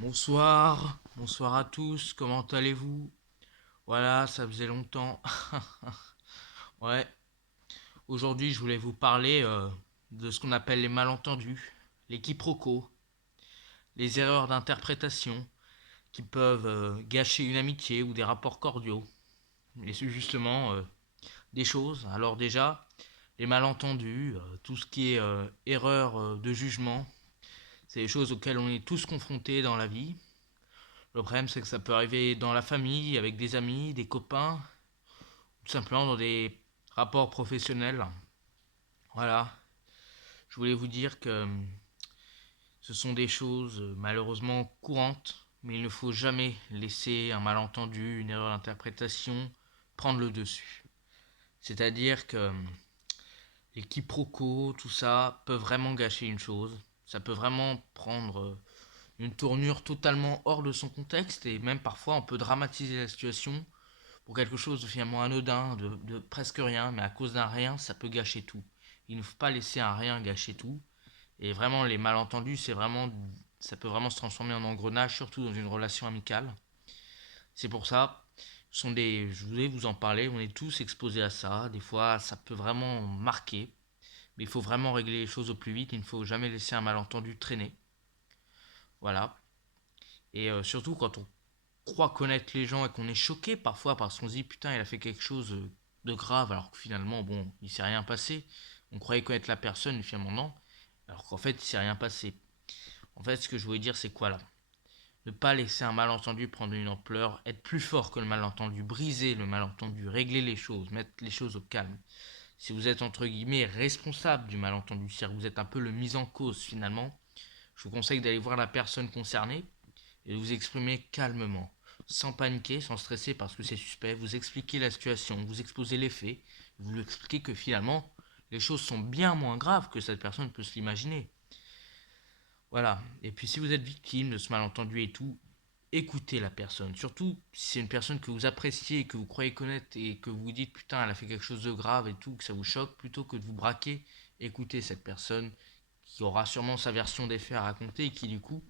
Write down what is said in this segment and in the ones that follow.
Bonsoir à tous, comment allez-vous? Voilà, ça faisait longtemps. Ouais, aujourd'hui je voulais vous parler de ce qu'on appelle les malentendus, les quiproquos, les erreurs d'interprétation qui peuvent gâcher une amitié ou des rapports cordiaux. Et c'est justement des choses. Alors déjà, les malentendus, tout ce qui est erreur de jugement, c'est des choses auxquelles on est tous confrontés dans la vie. Le problème, c'est que ça peut arriver dans la famille, avec des amis, des copains, tout simplement dans des rapports professionnels. Voilà. Je voulais vous dire que ce sont des choses malheureusement courantes, mais il ne faut jamais laisser un malentendu, une erreur d'interprétation prendre le dessus. C'est-à-dire que les quiproquos, tout ça, peut vraiment gâcher une chose. Ça peut vraiment prendre une tournure totalement hors de son contexte et même parfois on peut dramatiser la situation pour quelque chose de finalement anodin, de presque rien, mais à cause d'un rien, ça peut gâcher tout. Il ne faut pas laisser un rien gâcher tout. Et vraiment, les malentendus, ça peut vraiment se transformer en engrenage, surtout dans une relation amicale. C'est pour ça, je voulais vous en parler, on est tous exposés à ça. Des fois, ça peut vraiment marquer, mais il faut vraiment régler les choses au plus vite. Il ne faut jamais laisser un malentendu traîner. Voilà. Et surtout quand on croit connaître les gens et qu'on est choqué parfois parce qu'on se dit putain il a fait quelque chose de grave alors que finalement bon il s'est rien passé. On croyait connaître la personne mais finalement non. Alors qu'en fait il s'est rien passé. En fait ce que je voulais dire c'est quoi là? Ne pas laisser un malentendu prendre une ampleur, être plus fort que le malentendu, briser le malentendu, régler les choses, mettre les choses au calme. Si vous êtes entre guillemets responsable du malentendu, c'est-à-dire que vous êtes un peu le mis en cause finalement, je vous conseille d'aller voir la personne concernée et de vous exprimer calmement, sans paniquer, sans stresser parce que c'est suspect. Vous expliquez la situation, vous exposez les faits, vous lui expliquez que finalement, les choses sont bien moins graves que cette personne peut se l'imaginer. Voilà. Et puis si vous êtes victime de ce malentendu et tout, écoutez la personne. Surtout si c'est une personne que vous appréciez, que vous croyez connaître et que vous vous dites putain elle a fait quelque chose de grave et tout, que ça vous choque, plutôt que de vous braquer, écoutez cette personne qui aura sûrement sa version des faits à raconter et qui du coup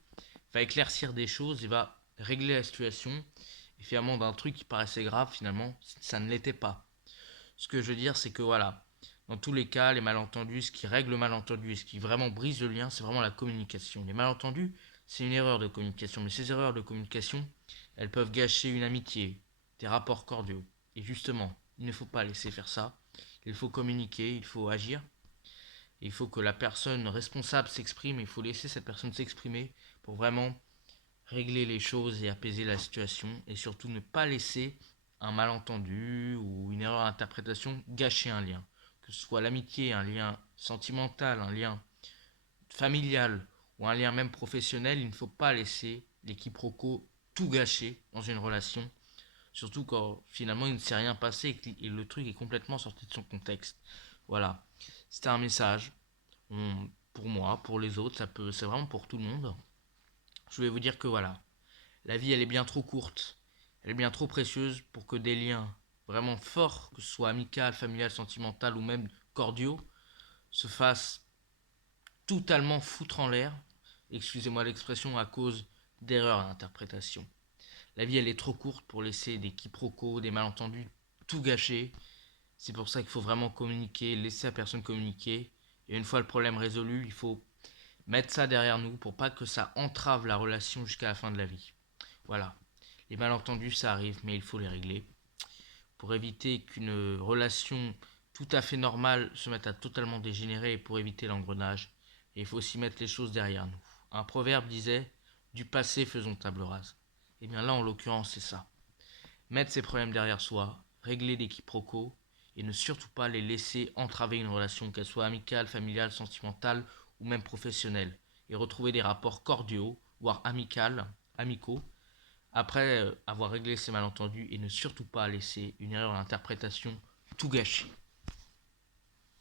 va éclaircir des choses et va régler la situation. Et finalement, d'un truc qui paraissait grave, finalement, ça ne l'était pas. Ce que je veux dire, c'est que voilà, dans tous les cas, les malentendus, ce qui règle le malentendu et ce qui vraiment brise le lien, c'est vraiment la communication. Les malentendus, c'est une erreur de communication, mais ces erreurs de communication, elles peuvent gâcher une amitié, des rapports cordiaux. Et justement, il ne faut pas laisser faire ça. Il faut communiquer, il faut agir. Il faut que la personne responsable s'exprime, il faut laisser cette personne s'exprimer pour vraiment régler les choses et apaiser la situation et surtout ne pas laisser un malentendu ou une erreur d'interprétation gâcher un lien. Que ce soit l'amitié, un lien sentimental, un lien familial ou un lien même professionnel, il ne faut pas laisser les quiproquos tout gâcher dans une relation, surtout quand finalement il ne s'est rien passé et le truc est complètement sorti de son contexte. Voilà, c'était un message. Pour moi, pour les autres, c'est vraiment pour tout le monde. Je voulais vous dire que voilà, la vie, elle est bien trop courte. Elle est bien trop précieuse pour que des liens vraiment forts, que ce soit amical, familial, sentimental ou même cordiaux, se fassent totalement foutre en l'air, excusez-moi l'expression, à cause d'erreurs d'interprétation. La vie, elle est trop courte pour laisser des quiproquos, des malentendus, tout gâcher. C'est pour ça qu'il faut vraiment communiquer, laisser la personne communiquer. Et une fois le problème résolu, il faut mettre ça derrière nous pour pas que ça entrave la relation jusqu'à la fin de la vie. Voilà. Les malentendus, ça arrive, mais il faut les régler. Pour éviter qu'une relation tout à fait normale se mette à totalement dégénérer et pour éviter l'engrenage. Et il faut aussi mettre les choses derrière nous. Un proverbe disait du passé faisons table rase. Et bien là, en l'occurrence, c'est ça. Mettre ses problèmes derrière soi, régler des quiproquos et ne surtout pas les laisser entraver une relation, qu'elle soit amicale, familiale, sentimentale ou même professionnelle. Et retrouver des rapports cordiaux, voire amicaux, après avoir réglé ces malentendus et ne surtout pas laisser une erreur d'interprétation tout gâcher.